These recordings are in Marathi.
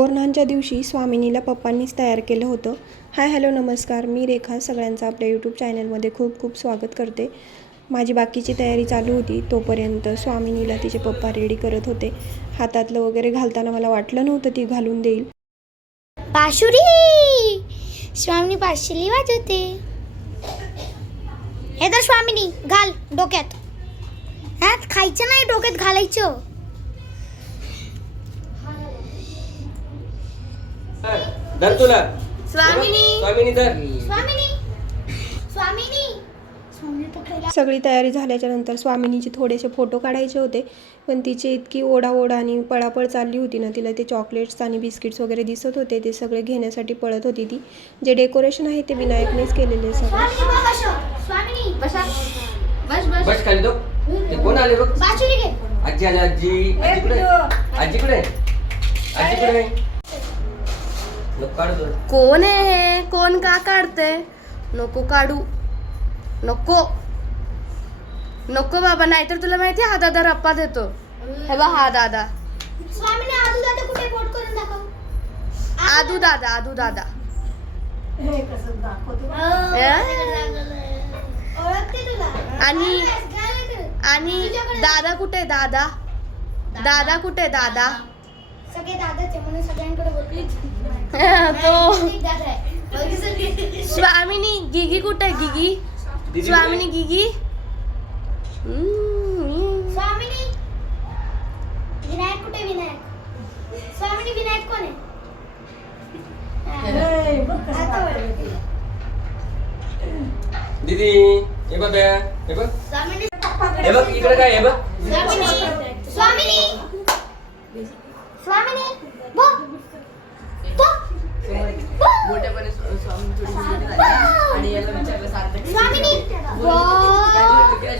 बोरन्हानच्या दिवशी स्वामिनीला पप्पांनीच तयार केलं होतं. हाय हॅलो नमस्कार, मी रेखा सगळ्यांचं आपल्या यूट्यूब चॅनलमध्ये खूप खूप स्वागत करते. माझी बाकीची तयारी चालू होती, तोपर्यंत स्वामिनीला तिचे पप्पा रेडी करत होते. हातातलं वगैरे घालताना मला वाटलं नव्हतं ती घालून देईल. बासुरी स्वामिनी बासुरी वाजवते. हे तर स्वामिनी घाल डोक्यात. ह्यात खायचं नाही, डोक्यात घालायचं. धर तुला स्वामिनी स्वामिनी धर. स्वामिनी स्वामिनी स्वामिनी पकडायला. सगळी तयारी झाल्याच्या नंतर स्वामिनीचे थोडेसे फोटो काढायचे होते, पण तिची इतकी ओढाओढ आणि पळापळ चालली होती ना, तिला ते चॉकलेट्स आणि बिस्किट्स वगैरे दिसत होते, ते सगळे घेण्यासाठी पळत होती ती. जे डेकोरेशन आहे ते विनायकनेच केलेले सगळं. स्वामिनी बसा. बस खाली तो. ते कोण आले बघ. बासुरी घे. आजी आजी आजी आजीकडे आजीकडे आजीकडे नको काढू तो. कोण आहे हे? कोण का काढते? नको काढू, नको नको बाबा, नाहीतर तुला माहिती हा दादा रप्पा देतो. हे बा हा दादा, स्वामिनी आदू दादा कुठे बोट करून दाखव. आदू दादा, आदू दादा. ओळखते तुला. आणि आणि दादा कुठे? दादा दादा कुठे? दादा सगळे दादाचे म्हणून सगळ्यांकडे बोलते. तो दादा आहे. स्वामिनी गिगी कुठे? गिगी दीदी स्वामिनी गिगी. स्वामिनी विनायक कुठे? विनायक स्वामिनी विनायक कोण आहे? आता ओळखते. दीदी हे बघ बे, हे बघ स्वामिनी हे बघ इकडे काय हे बघ. स्वामिनी स्वामिनी स्वामिनी बो बो मोठ्यापणे स्वामी थोडी मोठी झाली आणि याला विचारलं सार्थक स्वामिनी बो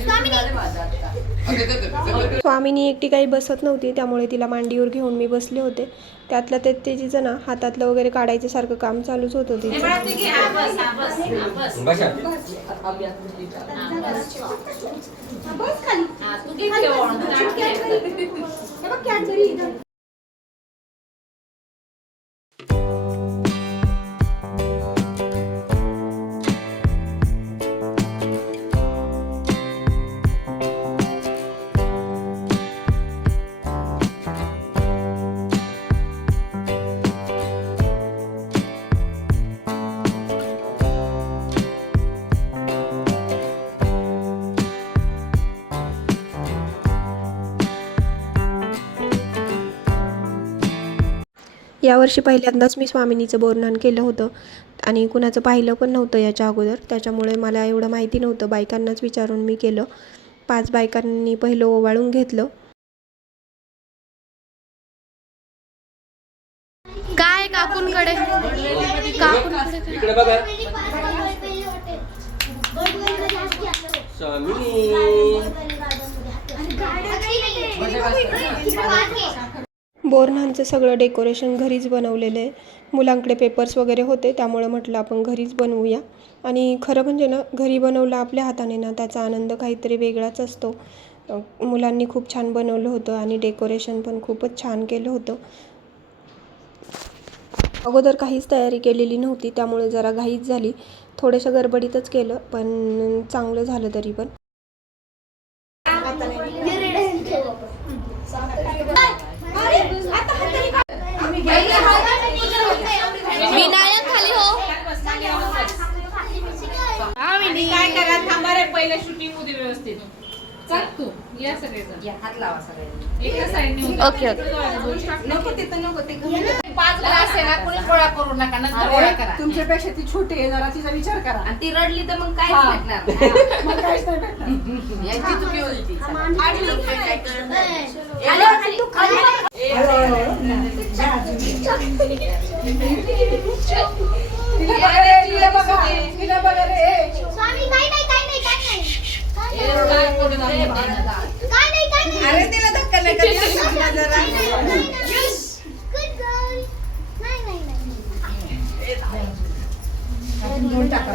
स्वामिनी. माझा आता स्वामिनी एकटी काही बसत नव्हती, त्यामुळे तिला मांडीवर घेऊन मी बसले होते. त्यातलं ते तिचं ना हातातलं वगैरे काढायचं सारखं काम चालूच होतं तिचं. बसा. यावर्षी पहिल्यांदाच मी स्वामिनीचं बोरन्हान केलं होतं आणि कुणाचं पाहिलं पण नव्हतं याच्या अगोदर, त्याच्यामुळे मला एवढं माहिती नव्हतं. बायकांनाच विचारून मी केलं. 5 बायकांनी पहिलं ओवाळून घेतलं. काय काकूंकडे? काकूंकडे इकडे बघा. स्वामिनी बोरन्हानचं सगळं डेकोरेशन घरीच बनवलेलं आहे. मुलांकडे पेपर्स वगैरे होते, त्यामुळे म्हटलं आपण घरीच बनवूया. आणि खरं म्हणजे ना, घरी बनवलं आपल्या हाताने ना, त्याचा आनंद काहीतरी वेगळाच असतो. मुलांनी खूप छान बनवलं होतं आणि डेकोरेशन पण खूपच छान केलं होतं. अगोदर काहीच तयारी केलेली नव्हती, त्यामुळे जरा घाईच झाली. थोड्याशा गडबडीतच केलं, पण चांगलं झालं तरी पण. विनायक खाली हो. काय करा थांबा रे, पहिले शूटिंग मध्ये व्यवस्थित चल. तू या सगळेजण या, हात लावा सगळ्यांनी एका साइडने. Okay okay. नको तिथं नको ते 5 ग्लास आहे ना, कोणी गोळा करू नका, नंतर गोळा करा. तुमच्यापेक्षा ती छोटी आहे, जरा तिचा विचार करा. आणि ती रडली तर मग काहीच भेटणार मग काहीच नाही भेटणार. यांची चुकी होती. काय तिला बघा रे, तिला बघा, तिला बघा रे. स्वामी काय नाही काय नाही काय नाही अरे तिला धक्का नाही करत जरा. Good girl. नाही नाही नाही दोन टाका.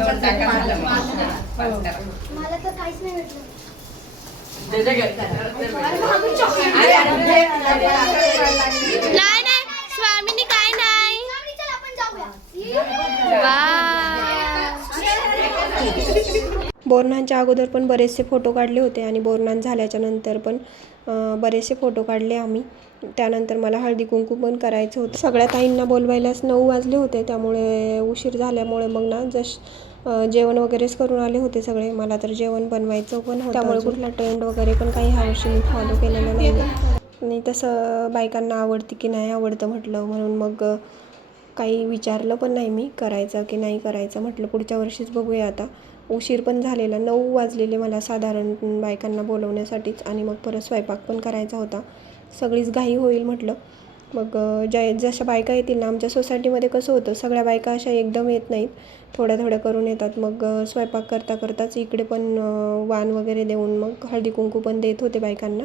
मला तर काहीच नाही भेटलं. नाही नाही स्वामीनी काय नाही. बोरनानच्या अगोदर पण बरेचसे फोटो काढले होते आणि बोरनान झाल्याच्या नंतर पण बरेचसे फोटो काढले आम्ही. त्यानंतर मला हळदी कुंकू पण करायचं होतं. सगळ्या ताईंना बोलवायलाच 9 वाजले होते, त्यामुळे उशीर झाल्यामुळे मग ना जेवण वगैरेच करून आले होते सगळे. मला तर जेवण बनवायचं पण होतं, त्यामुळे कुठला ट्रेंड वगैरे पण काही ह्या वर्षी मी फॉलो केलेलं नाही. आणि तसं बायकांना आवडते की नाही आवडतं म्हटलं, म्हणून मग काही विचारलं पण नाही मी करायचं की नाही करायचं. म्हटलं पुढच्या वर्षीच बघूया. आता उशीर पण झालेला, 9 वाजलेले मला साधारण बायकांना बोलवण्यासाठीच. आणि मग परत स्वयंपाक पण करायचा होता, सगळीच घाई होईल म्हटलं. मग जशा बायका येतील ना, आमच्या सोसायटीमध्ये कसं होतं, सगळ्या बायका अशा एकदम येत नाहीत, थोड्या थोड्या करून येतात. मग स्वयंपाक करता करताच इकडे पण वाण वगैरे देऊन मग हळदी कुंकू पण देत होते बायकांना.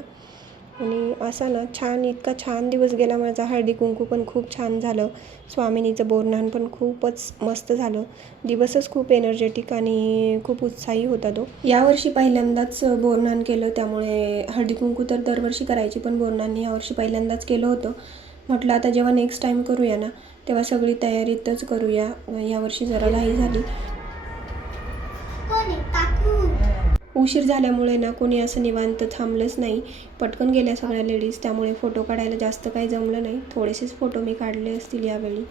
आणि असा ना छान, इतका छान दिवस गेला माझा. हळदी कुंकू पण खूप छान झालं, स्वामिनीचं बोरनान पण खूपच मस्त झालं. दिवसच खूप एनर्जेटिक आणि खूप उत्साही होता तो. यावर्षी पहिल्यांदाच बोरनान केलं, त्यामुळे हळदी कुंकू तर दरवर्षी करायची, पण बोरनाननी यावर्षी पहिल्यांदाच केलं होतं. म्हटलं आता जेव्हा नेक्स्ट टाईम करूया ना, तेव्हा सगळी तयारीतच करूया. यावर्षी जरा घाई झाली. उशीर झाल्यामुळे ना कोणी असं निवांत थांबलंच नाही, पटकन गेल्या सगळ्या लेडीज. त्यामुळे फोटो काढायला जास्त काही जमलं नाही, थोडेसेच फोटो मी काढले असतील यावेळी.